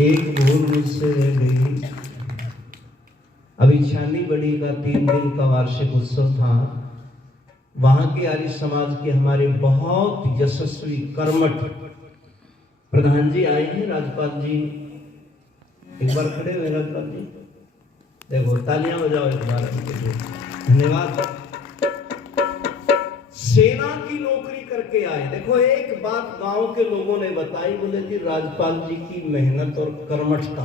एक भूल मुझसे रह गई। अभी छानी बड़ी का 3 दिन का वार्षिक उत्सव था। वहां के आर्य समाज के हमारे बहुत यशस्वी कर्मठ प्रधान जी आए हैं, राजपाल जी। एक बार खड़े हुए राजपाल जी, देखो तालियां बजाओ एक बार उनके लिए। धन्यवाद। सेना की नौकरी करके आए। देखो एक बात गांव के लोगों ने बताई, बोले कि राजपाल जी की मेहनत और कर्मठता।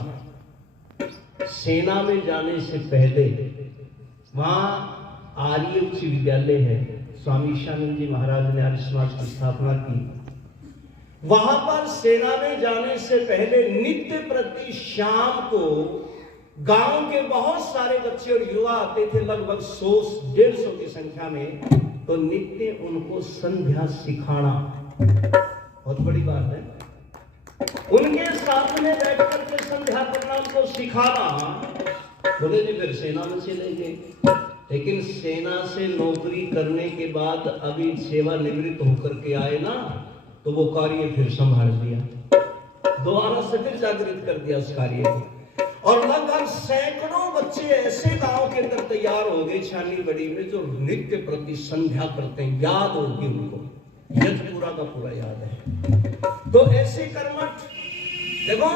सेना में जाने से पहले वहां आर्य उच्च विद्यालय है, स्वामी ईशानंद जी महाराज ने आर्य समाज की स्थापना की। वहां पर सेना में जाने से पहले नित्य प्रति शाम को गांव के बहुत सारे बच्चे और युवा आते थे, लगभग 100-150 की संख्या में। तो नित्य उनको संध्या सिखाना बहुत बड़ी बात है। उनके साथ में बैठ करके संध्या करना, उनको सिखाना। बोले जी फिर सेना में चले गए। लेकिन सेना से नौकरी करने के बाद अभी सेवानिवृत्त होकर के आए ना, तो वो कार्य फिर संभाल दिया, दोबारा से फिर जागृत कर दिया उस कार्य को। और लगभग सैकड़ों बच्चे ऐसे गांव के अंदर तैयार हो गए छानी बड़ी में, जो नित्य प्रति संध्या करते हैं। याद होगी उनको, यज पूरा का पूरा याद है। तो ऐसे कर्मठ, देखो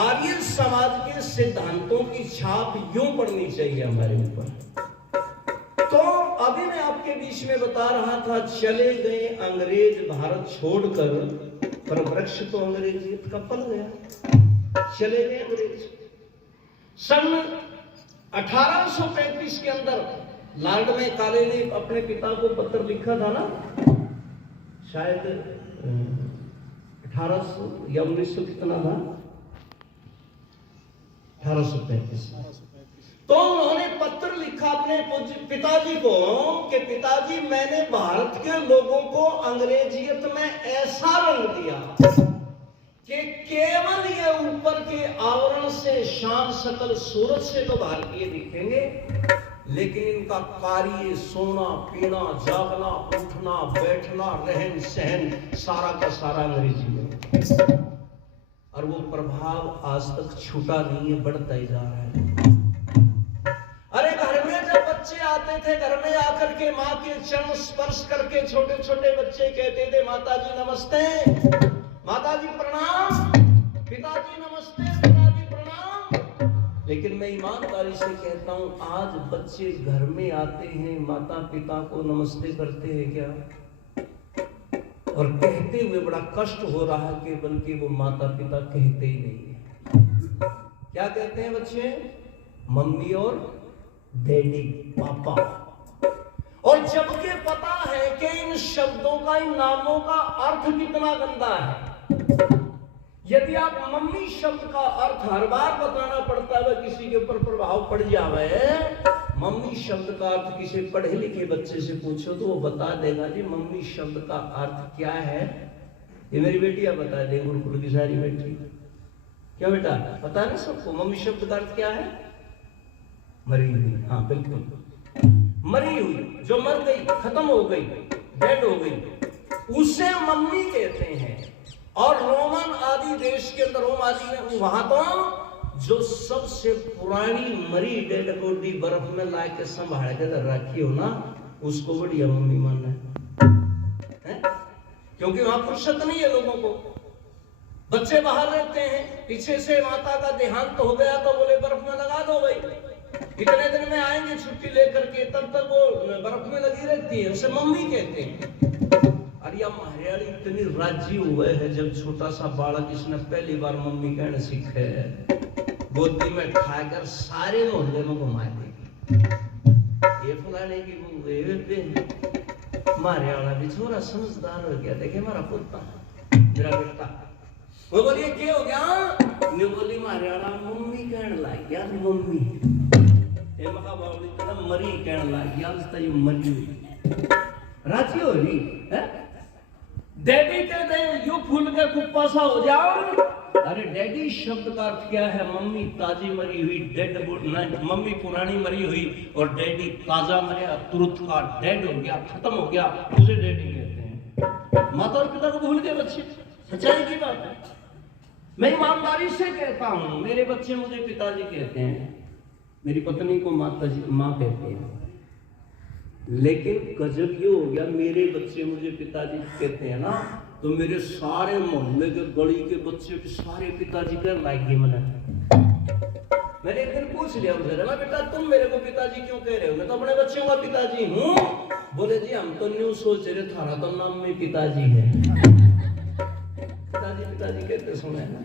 आर्य समाज के सिद्धांतों की छाप यूं पड़नी चाहिए हमारे ऊपर। तो अभी मैं आपके बीच में बता रहा था, चले गए अंग्रेज भारत छोड़कर, पर वृक्ष तो अंग्रेजियत का पल गया। चले गए अंग्रेज। सन 1835 के अंदर लॉर्ड में काले ने अपने पिता को पत्र लिखा था ना, शायद 1800 या 1900 कितना था, 1835। तो उन्होंने पत्र लिखा अपने पिताजी को कि पिताजी, मैंने भारत के लोगों को अंग्रेजियत में ऐसा रंग दिया कि केवल ये ऊपर के आवरण से, शान शकल सूरत से तो भारतीय दिखेंगे, लेकिन इनका कार्य, सोना पीना, जागना, उठना, बैठना, रहन सहन, सारा का सारा अंग्रेजी में। और वो प्रभाव आज तक छूटा नहीं है, बढ़ता ही जा रहा है। अरे घर में जब बच्चे आते थे, घर में आकर के माँ के चरण स्पर्श करके छोटे छोटे बच्चे कहते थे, माता जी नमस्ते, माता जी प्रणाम, पिताजी नमस्ते, पिताजी प्रणाम। लेकिन मैं ईमानदारी से कहता हूं, आज बच्चे घर में आते हैं, माता पिता को नमस्ते करते हैं क्या? और कहते हुए बड़ा कष्ट हो रहा है कि बल्कि वो माता पिता कहते ही नहीं है। क्या कहते हैं बच्चे? मम्मी और डैडी, पापा। और जबकि पता है कि इन शब्दों का, इन नामों का अर्थ कितना गंदा है। यदि आप मम्मी शब्द का अर्थ हर बार बताना पड़ता है, किसी के ऊपर प्रभाव पड़ जावे। मम्मी शब्द का अर्थ किसी पढ़े लिखे बच्चे से पूछो तो वो बता देगा जी मम्मी शब्द का अर्थ क्या है। ये मेरी बेटियां बता देंगी, गुरुकुल की सारी बेटी। क्या बेटा पता है सबको मम्मी शब्द का अर्थ क्या है? मरी हुई। हाँ बिल्कुल, मरी हुई, जो मर गई, खत्म हो गई, डेड हो गई, उसे मम्मी कहते हैं। और रोमन आदि देश के अंदर, रोम आदि में, वहां तो जो सबसे पुरानी मरी डेड बॉडी बर्फ में ला के संभाल के रखी हो ना, उसको बढ़िया मम्मी मानना है। क्योंकि वहां फुर्सत नहीं है लोगों को। बच्चे बाहर रहते हैं, पीछे से माता का देहांत हो गया तो बोले बर्फ में लगा दो भाई, इतने दिन में आएंगे छुट्टी लेकर के, तब तक वो बर्फ में लगी रहती है, उसे मम्मी कहते हैं। अरे हरियाणी इतनी राजी हुए है, जब छोटा सा बालक इसने पहली बार मम्मी कहना सीखे, गोदी में खाकर सारे मोहल्ले में घुमा देगी। ये फलाने की मारे वाला भी छोरा समझदार हो गया, देखे हमारा पोता, मेरा बेटा। वो बोलिए क्या हो गया? ने बोली मारे वाला मम्मी कहने लग गया, मम्मी ये मका बावली तो मरी कहने लग गया, उसका ये मरी राजी हो रही है। डैडी कहते हैं यू फूल के कुप्पा सा हो जाओ। अरे डैडी शब्द का अर्थ क्या है? मम्मी ताजी मरी हुई, डेड बॉडी, मम्मी पुरानी मरी हुई और डैडी ताजा मरा, तुरंत का डेड हो गया, खत्म हो गया, उसे डैडी कहते हैं। माता और पिता को भूल गए बच्चे, सच्चाई की बात है। मैं ईमानदारी से कहता हूं, मेरे बच्चे मुझे पिताजी कहते हैं, मेरी पत्नी को माँ कहते हैं, लेकिन गजब ये हो गया, मेरे बच्चे मुझे पिताजी कहते हैं ना, तो मेरे सारे मोहल्ले के गली के बच्चे भी सारे पिताजी का लाइक ही मना। मैंने एक दिन पूछ लिया उनसे, ना बेटा तुम मेरे को पिताजी क्यों कह रहे हो? मैं तो अपने बच्चों का पिताजी हूँ। बोले जी हम तो न्यू सोच रहे, थारा तो नाम में पिताजी है। पिताजी पिताजी कहते सुने ना।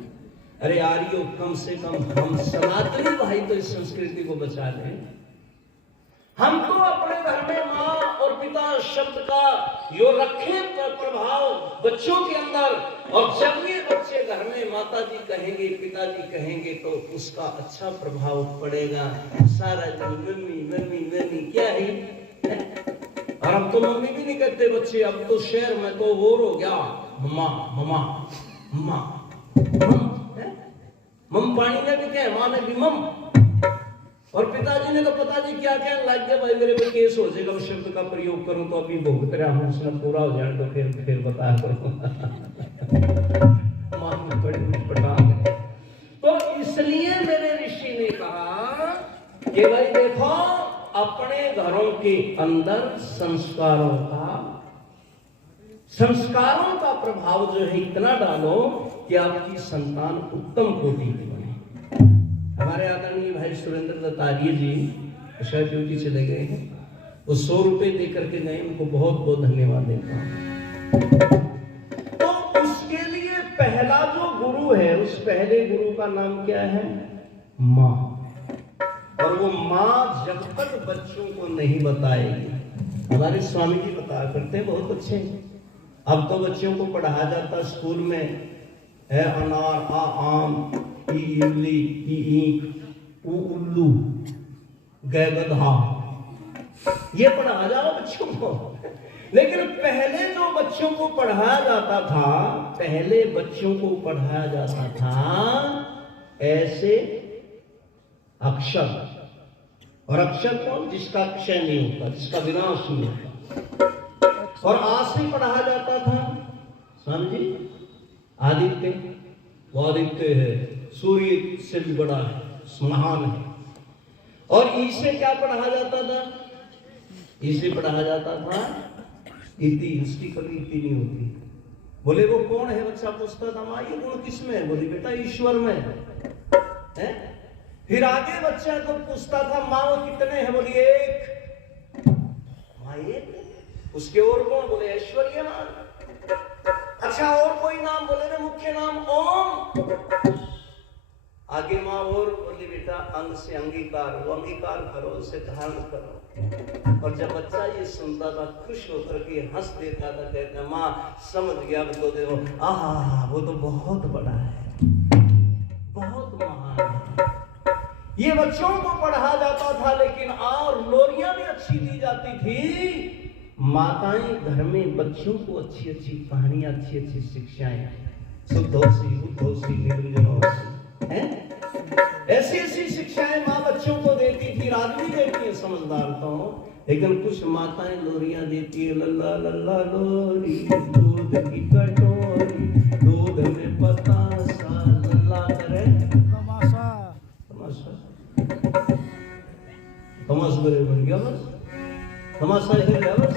अरे यारियो, कम से कम हम सनातनी भाई तो इस संस्कृति को बचा लें। हम तो अपने घर में माँ और पिता शब्द का यो रखे प्रभाव बच्चों के अंदर, और जब ये बच्चे घर में माता जी कहेंगे पिताजी कहेंगे तो उसका अच्छा प्रभाव पड़ेगा। सारा दिन मम्मी मम्मी मम्मी क्या है, और अब तो मम्मी भी नहीं कहते बच्चे, अब तो शहर में तो और हो गया मम्मा मम्मा मम्मा मम पानी ने भी क्या, माँ ने भी मम, और पिताजी ने तो पता नहीं क्या क्या लग गया, भाई मेरे पे केस हो जाएगा उस शब्द का प्रयोग करूं तो अभी भोग तेरा हौसला पूरा हो जाए तो फिर बताया करो। मां बड़े पटा गए। तो इसलिए मेरे ऋषि ने कहा कि भाई देखो, अपने घरों के अंदर संस्कारों का प्रभाव जो है इतना डालो कि आपकी संतान उत्तम कोटि की बने। हमारे आदरणीय भाई सुरेंद्र दत्त आर्य जी शायद ड्यूटी चले गए हैं, वो 100 रुपए देकर के गए, उनको बहुत बहुत धन्यवाद देता हूं। तो उसके लिए पहला जो गुरु है, उस पहले गुरु का नाम क्या है? माँ। और वो माँ जब तक बच्चों को नहीं बताएगी, हमारे स्वामी जी बताया करते हैं बहुत अच्छे। अब तो बच्चों को पढ़ाया जाता स्कूल में है, अनार आ आम, ई इमली, ई ईंख, ऊ उल्लू, ग गधा, ये पढ़ाया जाओ बच्चों को। लेकिन पहले जो बच्चों को पढ़ाया जाता था, पहले बच्चों को पढ़ाया जाता था ऐसे अक्षर, और अक्षर कौन? जिसका क्षय नहीं होता, जिसका विनाश नहीं होता। और आज से पढ़ाया जाता था, समझी, आदित्य, वो आदित्य है, सूर्य से भी बड़ा है, महान है। और इसे क्या पढ़ा जाता था? इसे पढ़ा जाता था इति, इसकी कभी इति नहीं होती। बोले वो कौन है? बच्चा पूछता था, माँ ये गुण किस में है? बोली बेटा ईश्वर में है। फिर आगे बच्चा को पूछता था, माँ वो कितने हैं? बोली एक। माँ एक? उसके और कौन? बोले ऐश्वर्य मान। अच्छा और कोई नाम? बोले ना मुख्य नाम ओम। आगे माँ और बोली बेटा अंग से अंगीकार, वो अंगीकार करो, उसे धारण करो। और जब बच्चा ये सुनता था, खुश होकर के हंस देता था, कहता माँ समझ गया, तो देखो आहा वो तो बहुत बड़ा है, बहुत महान है। ये बच्चों को पढ़ा जाता था, लेकिन और लोरियां भी अच्छी दी जाती थी। माताएं घर में बच्चों को अच्छी अच्छी कहानियां, अच्छी अच्छी शिक्षाएं, शुद्धोसी बुद्धोसी निर्विजनोसी हैं, ऐसी ऐसी शिक्षाएं माँ बच्चों को देती थी। आज भी देती है समझदार तो, लेकिन कुछ माताएं लोरियां देती है, लल्ला लल्ला लोरी, दूध की कटोरी, दूध में बतासा, लल्ला करे तमाशा, तमाशा तमाशा बन गया बस, तमाशा ही है बस।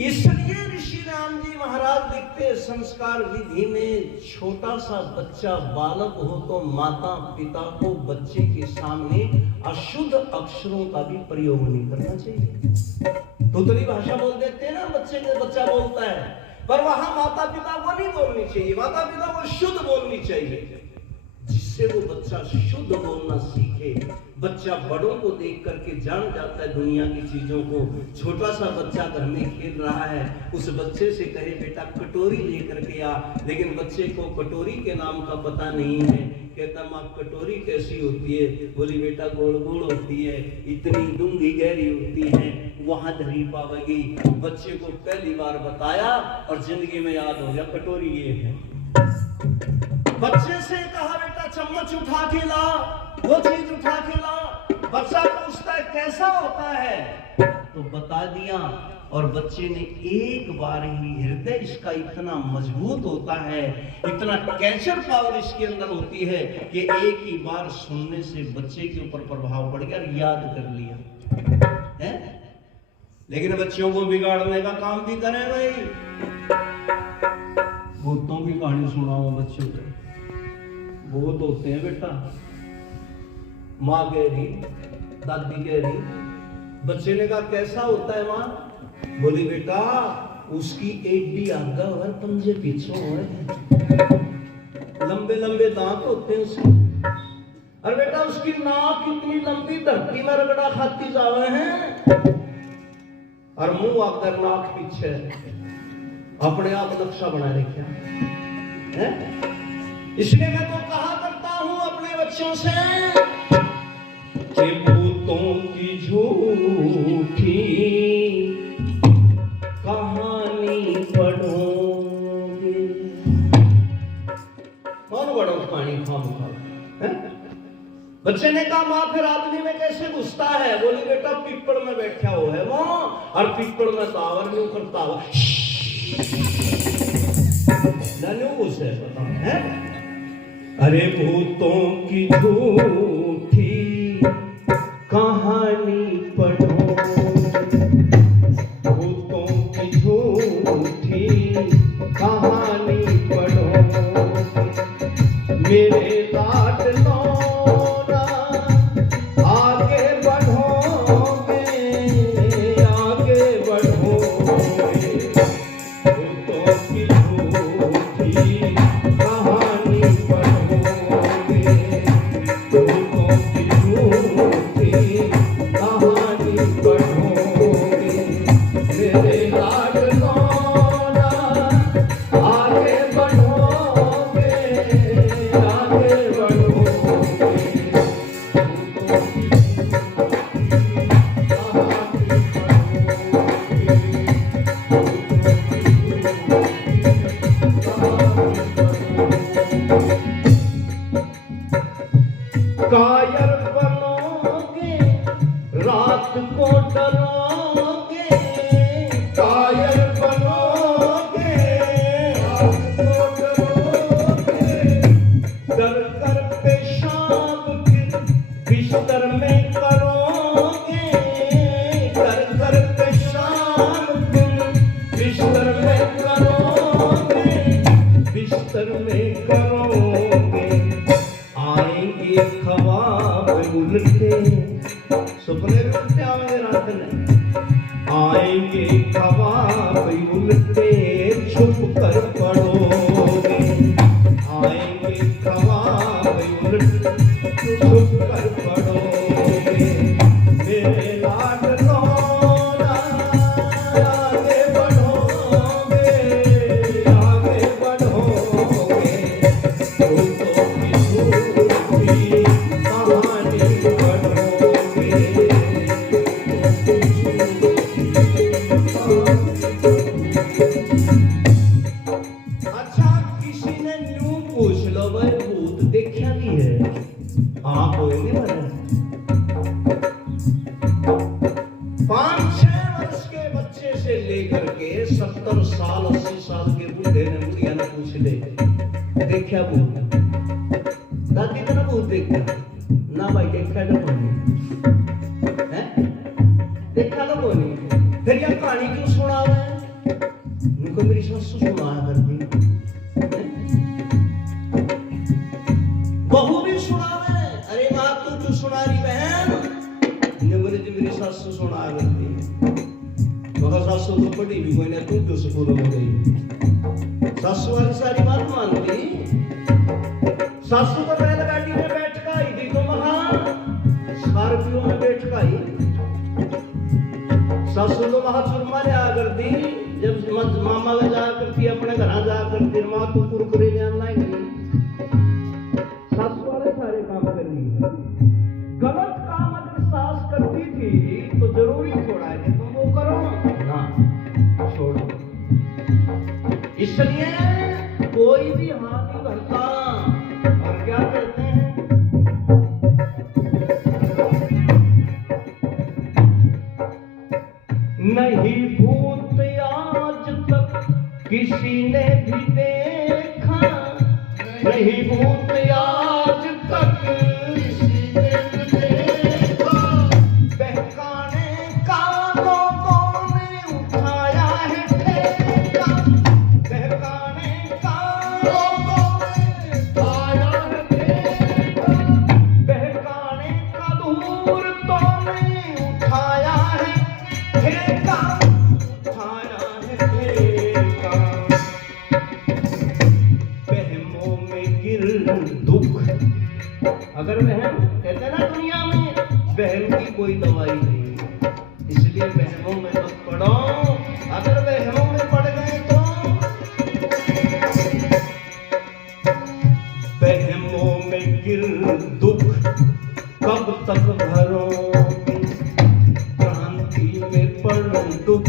इसलिए ऋषि राम जी महाराज लिखते, संस्कार विधि में छोटा सा बच्चा बालक हो तो माता पिता को बच्चे के सामने अशुद्ध अक्षरों का भी प्रयोग नहीं करना चाहिए। तोतली भाषा बोल देते हैं ना बच्चे को, बच्चा बोलता है, पर वहां माता पिता को नहीं बोलनी चाहिए, माता पिता को शुद्ध बोलनी चाहिए, जिससे वो बच्चा शुद्ध बोलना सीखे। बच्चा बड़ों को देख करके जान जाता है दुनिया की चीजों को। छोटा सा बच्चा घर में खेल रहा है, उस बच्चे से कहे बेटा कटोरी लेकर के आ, लेकिन बच्चे को कटोरी के नाम का पता नहीं है। कहता माँ कटोरी कैसी होती है? बोली बेटा गोल गोल होती है, इतनी डूंगी गहरी होती है, वहां धरी पावेगी। बच्चे को पहली बार बताया और जिंदगी में याद हो गया कटोरी ये है। बच्चे से कहा बेटा चम्मच उठा के ला, वो चीज उठा के ला। बच्चा पूछता है कैसा होता है, तो बता दिया और बच्चे ने एक बार ही, हृदय इसका इतना मजबूत होता है, इतना कैचर पावर इसके अंदर होती है कि एक ही बार सुनने से बच्चे के ऊपर प्रभाव पड़ गया और याद कर लिया है। लेकिन बच्चों को बिगाड़ने का काम भी करें भाई, भूतों की कहानी सुनाओ बच्चों को, भूत होते हैं बेटा। माँ कह रही, दादी कह रही, बच्चे ने कहा कैसा होता है माँ? बोली बेटा उसकी एडी आगा और पंजे पीछे है, लंबे लंबे दांत होते हैं उसके। अरे बेटा उसकी नाक इतनी लंबी धरती में रगड़ा खाती जावे हैं, और मुंह आकर नाक पीछे, अपने आप नक्शा बना रखा है। इसलिए मैं तो कहा करता हूं अपने बच्चों से कि भूतों की झूठी कहानी पढ़ोगे, कौन पढ़ो कहानी खाम है? बच्चे ने कहा माँ फिर आदमी में कैसे घुसता है? बोली बेटा पीपड़ में बैठा हो है वो, और पीपड़ में दावर नहीं करता हो, घुसे पता है। अरे भूतों की झूठी कहानी पढ़ो, भूतों की झूठी कहानी पढ़ो, मेरे लाडलों आगे बढ़ोगे, आगे बढ़ोगे, भूतों की झूठी कहानी पढ़ोगे, भूतों की झूठी कहानी पढ़ोगे, मेरे लाडलों आगे बढ़ोगे, आगे बढ़ोगे, कायर बनोगे, रात को डरोगे, कायर बनोगे, रात को डरोगे, डर कर पेशाब फिर बिस्तर में करोगे, डर कर पेशाब फिर बिस्तर में करोगे, बिस्तर में करोगे, आएंगे ख्वाब उलटे, सपने भी उलटे आएंगे रात में, आएंगे ख्वाब उलटे, छुप कर पढ़ोगे, आएंगे ख्वाब उलटे, छुप कर पढ़ोगे, मेरे लाडलों आगे बढ़ोगे, आगे बढ़ोगे, भूतों की झूठी कहानी पढ़ोगे, अच्छा किसी ने यूं पूछ लो भाई भूत देखा भी है? हाँ कोई नहीं मरे। 5-6 वर्ष के बच्चे से लेकर के 70 साल 80 साल के बूढ़े ने बुढ़िया ने पूछ ले देखा भूत? दादी का ना भूत देखा ना भाई, देखा तो कोई है, देखा तो कोई नहीं, फिर यह कहानी क्यों सुना हुआ है? उनको मेरी सासू सुनाया करती, बहू भी सुना हुआ है, अरे माँ तू क्यों सुना रही बहन? मेरी सासू सुनाया करती, मगर सासू तो बड़ी भी कोई ना, तू क्यों स्कूल में गई? सासू वाली सारी बात मानती, सासू तो बैलगाड़ी में बैठ कर आई थी, तो वहां स्कॉर्पियो में बैठ कर आई, सासू तो वहां चुरमा ले आ करती, जब मामा ले जा करती अपने घर जा करती, माँ तू कुरकुरे ले आना ही नहीं, सासू वाले सारे काम कर रही है। गलत काम अगर सास करती थी तो जरूरी छोड़ा है कि तुम वो करो ना, छोड़ो। इसलिए कोई भी हाथ नहीं भरता, और क्या कहते हैं, नहीं भूल नहीं भूत आज तक किसी ने देखा, बहकाने का लोगों ने उठाया है ठेका, बहकाने का लोगों ने उठाया है ठेका, बहकाने का दूर तो नहीं उठाया है ठेका, उठाया है ठेका। बहमों में गिर दुख, अगर वहम कहते हैं ना दुनिया में वहम की कोई दवाई नहीं है, इसलिए वहमों में मत पड़ो, अगर वहमों में पड़ गए तो वहमों में गिर दुख कब तक भरोगे, क्रांति में पड़ दुख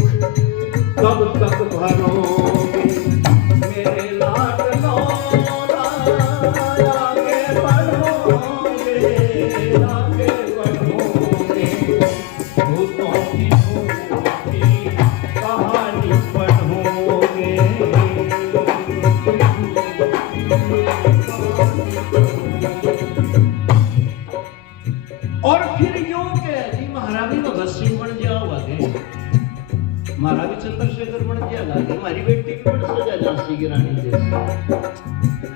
कब तक भरोगे, मेरे लाडलो आगे बढ़ोगे, आगे बढ़ोगे, भूतों की झूठी कहानी पढ़ोगे। और फिर यूं कह जी महाराज भगत सिंह बन जाओ आगे, महाराज चंद्रशेखर बन जाएगा आगे, हमारी बेटी भी बन सजा झांसी की रानी जैसे।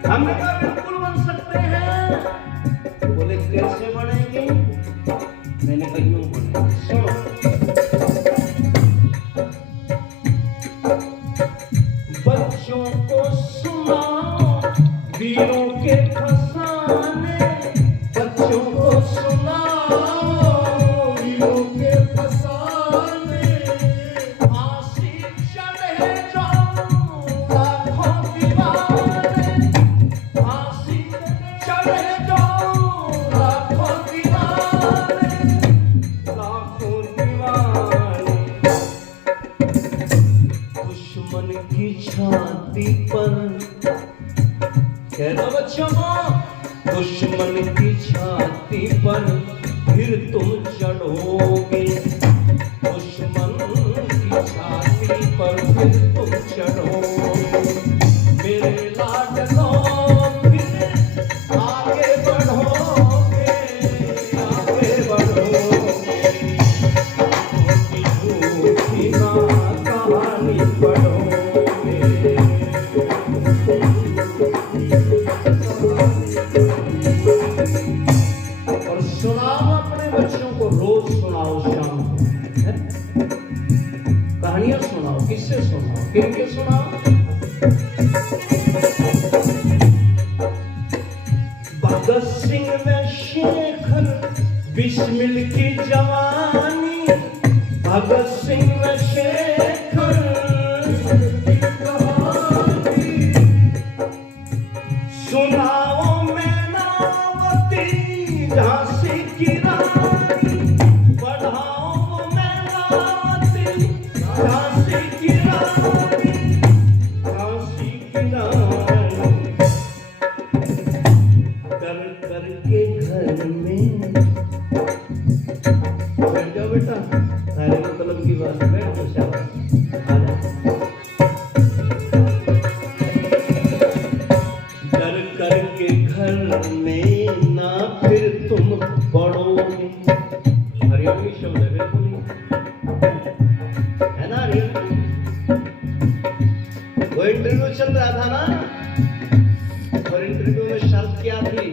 हमने कहा बिल्कुल बन सकते हैं, बोले कैसे बनेंगे, मैंने कहा यूं बनेंगे, सुनो। बच्चों को सुनाओ वीरों के फसाने, बच्चों को सुनाओ वीरों के फसाने, फांसी चढ़े जाओ लाखों दीवाने, फांसी चढ़े जाओ लाखों दीवाने, लाखों दीवाने। दुश्मन की छाती पर कह दो बच्चों को, दुश्मन की छाती पर फिर तुम चढ़ोगे, दुश्मन की छाती पर फिर तुम चढ़ोगे, मेरे लाडलो फिर आगे बढ़ोगे, आगे बढ़ोगे, झूठी झूठी ना कहानी पढ़ोगे। और सुनाओ अपने बच्चों को, रोज सुनाओ शाम को, कहानियां सुनाओ, किससे सुनाओ, किनके सुनाओ। भगत सिंह में शेखर बिस्मिल की जवानी, भगत सिंह में शेखर की कहानी, सुनाओ मैनावती झांसी की रानी, बढ़ाओ मैनावती झांसी की रानी, झांसी की रानी। कर कर के घर में बैठ जाओ बेटा, सारे मतलब की बात बैठ जाओ, शाबाश आ जाओ। कर कर के घर में ना फिर तुम बढ़ोगे, हरियाणवी शब्द है बिल्कुल है ना हरियाणवी। वो इंटरव्यू चल रहा था ना, और इंटरव्यू में शर्त क्या थी,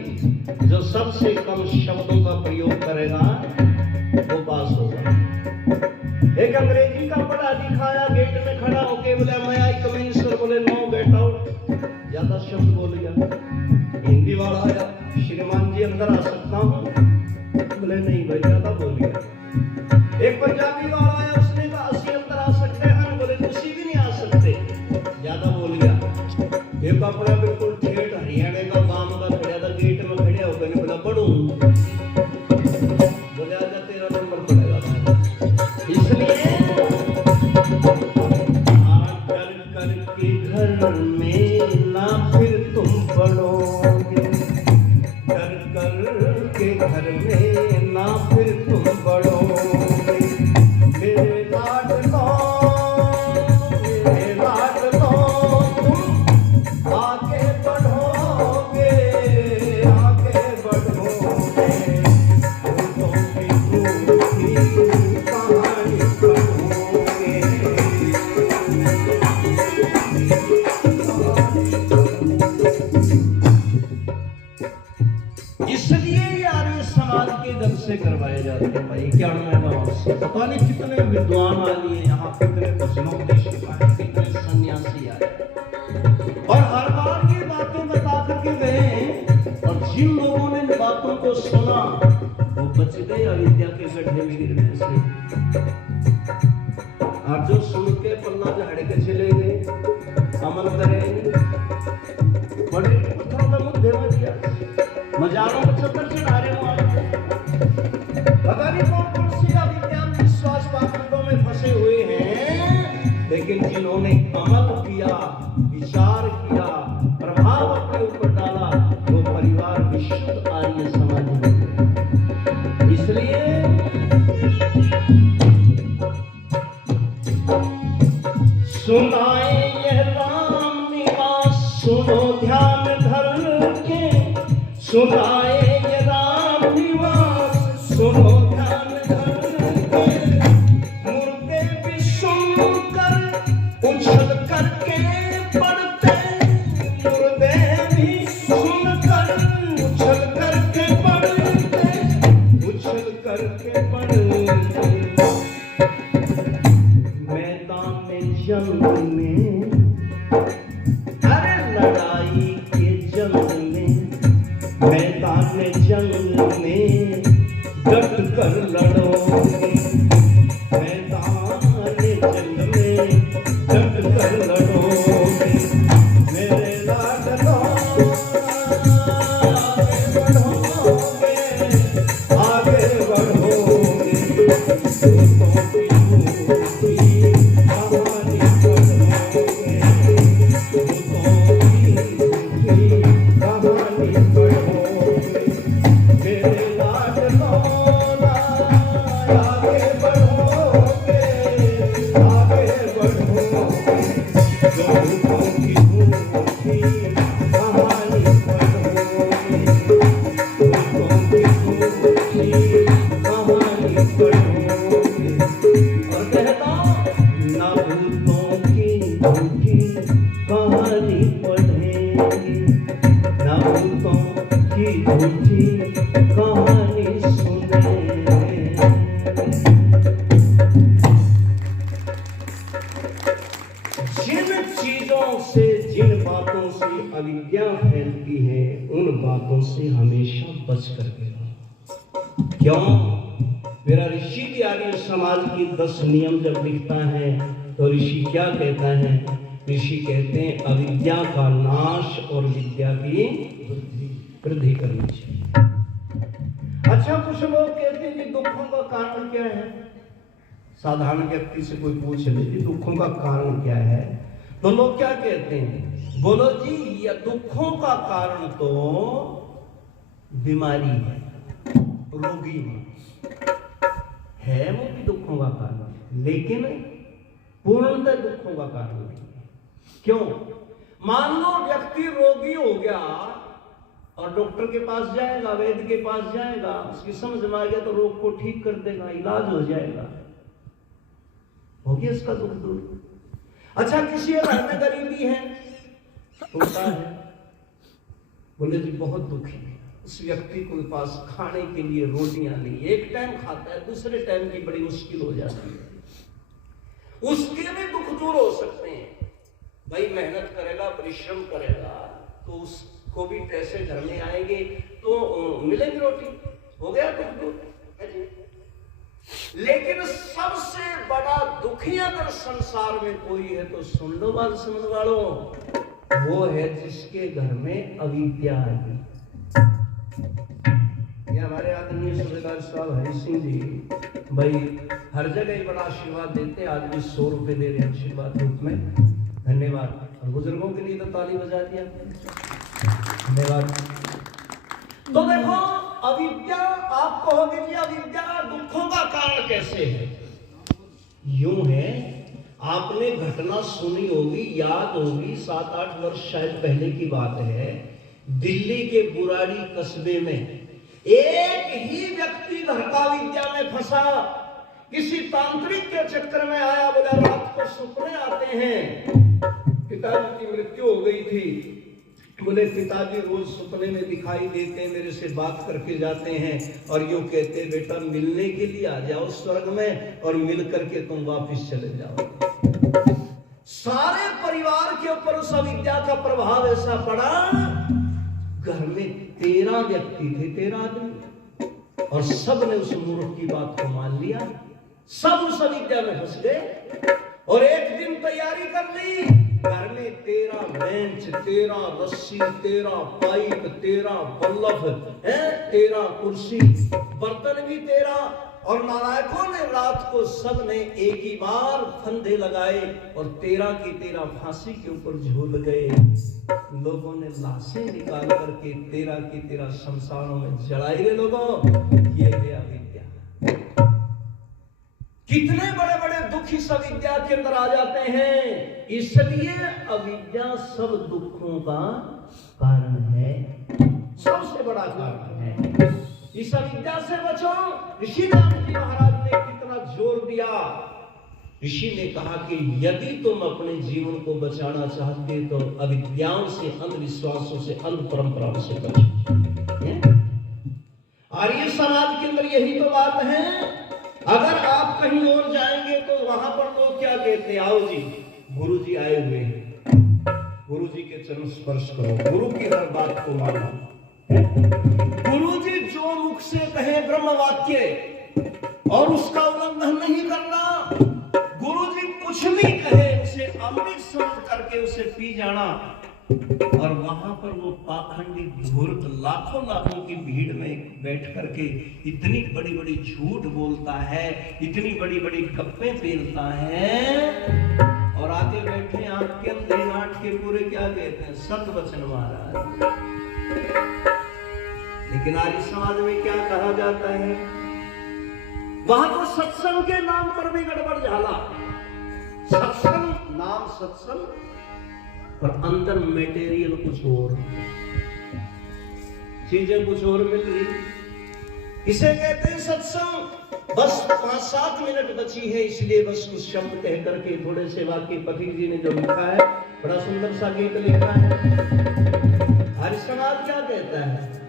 जो सबसे कम शब्दों का प्रयोग करेगा वो पास होगा। एक अंग्रेजी का पढ़ा दिखाया, गेट में खड़ा होके बोला मैं आई कमिंग सर, बोले नो गेट आउट, ज्यादा शब्द बोल गया। हिंदी वाला आया, श्रीमान जी अंदर आ सकता हूँ, बोले नहीं भाई ज्यादा बोल गया। एक पंजाबी वाला आया, उसने कहा असि अंदर आ सकते हैं, बोले तुसी भी नहीं आ सकते, ज्यादा बोल गया। एक अपना बिल्कुल ठेठ हरियाणा का गांव का खड़ा था, गेट में खड़े होकर बोला पढ़ू, बोले आजा तेरा नंबर पड़ेगा। इसलिए कर कर के घर में ना फिर तुम बढ़ोगे, कर कर के घर में ना फिर तुम बढ़ोगे, मेरे लाडलो तुम आगे बढ़ोगे, से करवाए जाते हैं भाई 91 गांव से। पता नहीं कितने विद्वान आए हैं यहाँ, कितने भजनोपदेशक आए, कितने सन्यासी आए, और हर बार ये बातें बता करके गए। और जिन लोगों ने इन बातों को सुना वो बच गए अविद्या के गड्ढे में गिरने से। और जो सुन के पन्ना झाड़ के चले गए, अमल करेंगे बड़े पत्थरों में मुंह देवा दिया, मजारों में चक्कर चढ़ा रहे हो। पता नहीं कौन कौन सी अविद्या विश्वास पाखंडों में फंसे हुए हैं, लेकिन जिन्होंने अमल किया, विचार किया, प्रभाव अपने ऊपर डाला, वो परिवार विशुद्ध आर्य समाज में। इसलिए सुनाए यह राम निवास, सुनो ध्यान धर के, सुनाए ये राम निवास, सुनो ध्यान धर के। मुर्दे भी सुनकर उछल करके पड़ते, मुर्दे भी सुनकर उछल करके पड़ते, उछल करके पड़ते। मैदान में जंग में, अरे लड़ाई के जंग में, मैदान में जंग में डट कर लड़ोगे, मैदान जंग में डट कर लड़ोगे। मेरे लाडलो आगे बढ़ोगे, दूतों की झूठी कहानी पढ़ोगे, दूतों की झूठी कहानी पढ़ोगे। मेरे लाडलो आगे बढ़ोगे, आगे बढ़ोगे, दूतों की झूठी कहानी पढ़ोगे, दूतों की झूठी कहानी पढ़ोगे। और कहता ना भूतों की झूठी कहानी पढ़ेंगे, ना भूतों की झूठी कहानी सुनेंगे। जिन चीजों से, जिन बातों से अविद्या फैलती है, उन बातों से हमेशा बच करके रहो। क्यों? मेरा ऋषि की आर्य समाज की 10 नियम जब लिखता है तो ऋषि क्या कहता है? ऋषि कहते हैं अविद्या का नाश और विद्या की वृद्धि करनी चाहिए। अच्छा, कुछ लोग कहते हैं कि दुखों का कारण क्या है? साधारण व्यक्ति से कोई पूछ ले कि दुखों का कारण क्या है, तो लोग क्या कहते हैं? बोलो जी, ये दुखों का कारण तो बीमारी है, रोगी है, वो भी दुखों का कारण, लेकिन पूर्णतः दुखों का कारण नहीं है। क्यों? मान लो व्यक्ति रोगी हो गया और डॉक्टर के पास जाएगा, वैद्य के पास जाएगा, उसकी समझ में आ गया तो रोग को ठीक कर देगा, इलाज हो जाएगा, हो गया इसका दुख दूर। अच्छा, किसी घर में गरीबी है, होता है, बोले जी बहुत दुखी है, उस व्यक्ति के पास खाने के लिए रोटियां नहीं, एक टाइम खाता है, दूसरे टाइम की बड़ी मुश्किल हो जाती है, उसके भी दुख दूर हो सकते हैं। भाई मेहनत करेगा, परिश्रम करेगा, तो उसको भी पैसे घर में आएंगे तो मिलेगी रोटी, हो गया दुख दूर। लेकिन सबसे बड़ा दुखी अगर संसार में कोई है तो सुन लो बात, सुन वालों, वो है जिसके घर में अविद्या है। ये हमारे आदरणीय सूबेदार साहब हरि सिंह जी भाई हर जगह ही बड़ा आशीर्वाद देते हैं, आज भी 100 रुपए दे रहे हैं आशीर्वाद रूप में, धन्यवाद। और बुजुर्गों के लिए तो ताली बजा दिया, धन्यवाद। तो देखो, अविद्या, आप कहोगे कि अविद्या दुखों का कारण कैसे है? यूं है, आपने घटना सुनी होगी, याद होगी, 7-8 वर्ष शायद पहले की बात है, दिल्ली के बुराड़ी कस्बे में एक ही व्यक्ति घर का विद्या में फंसा, किसी तांत्रिक के चक्कर में आया, बोला रात को सपने आते हैं, पिताजी की मृत्यु हो गई थी, बोले पिताजी रोज सपने में दिखाई देते हैं, मेरे से बात करके जाते हैं और यूं कहते हैं बेटा मिलने के लिए आ जाओ स्वर्ग में और मिल करके तुम वापस चले जाओ। सारे परिवार के ऊपर उस अविद्या का प्रभाव ऐसा पड़ा, घर में 13 व्यक्ति थे, 13 आदमी, और सब ने उस मूर्ख की बात को मान लिया, सब उस अविद्या में फंस गए। और एक दिन तैयारी कर ली, घर में 13 बेंच, 13 रस्सी, 13 पाइप, 13 बल्लभ है, 13 कुर्सी, बर्तन भी 13, और नालायकों ने रात को सब ने एक ही बार फंदे लगाए और 13 की 13 फांसी के ऊपर झूल गए। लोगों ने लाशें निकाल करके 13 की 13 शमशानों में जलाई। रे लोगों, ये है अविद्या। कितने बड़े बड़े दुख इस अविद्या के अंदर आ जाते हैं। इसलिए अविद्या सब दुखों का कारण है, सबसे बड़ा कारण है। इस अविद्या से बचो। ऋषि नारद जी महाराज ने कितना जोर दिया। ऋषि ने कहा कि यदि तुम अपने जीवन को बचाना चाहते तो अविद्याओं से, अंधविश्वासों से, अंध परंपराओं से बचो। आर्य समाज के अंदर यही तो बात है। अगर आप कहीं और जाएंगे तो वहां पर लोग क्या कहते हैं, आओ जी गुरु जी आए हुए हैं, गुरु जी के चरण स्पर्श करो, गुरु की हर बात को मानो। गुरु जी जो मुख से कहे ब्रह्म वाक्य और उसका उल्लंघन नहीं करना। गुरु जी कुछ भी कहे उसे अमृत समझ करके उसे पी जाना। और वहां पर वो पाखंडी धूर्त लाखों लाखों की भीड़ में बैठ करके इतनी बड़ी बड़ी झूठ बोलता है, इतनी बड़ी बड़ी गप्पे पेलता है, और आगे बैठे आपके अंदर नाट के पूरे क्या कहते हैं, सत वचन महाराज। लेकिन आर्य समाज में क्या कहा जाता है, वहां तो सत्संग के नाम पर भी गड़बड़ झाला। सत्संग नाम सत्संग, पर अंदर मटेरियल कुछ और, चीजें कुछ और मिल रही। इसे कहते हैं सत्संग। बस 5-7 मिनट बची है, इसलिए बस कुछ शब्द कह करके थोड़े से वाक्य पति जी ने जो लिखा है, बड़ा सुंदर सा गीत लिखा है। हर समाज क्या कहता है,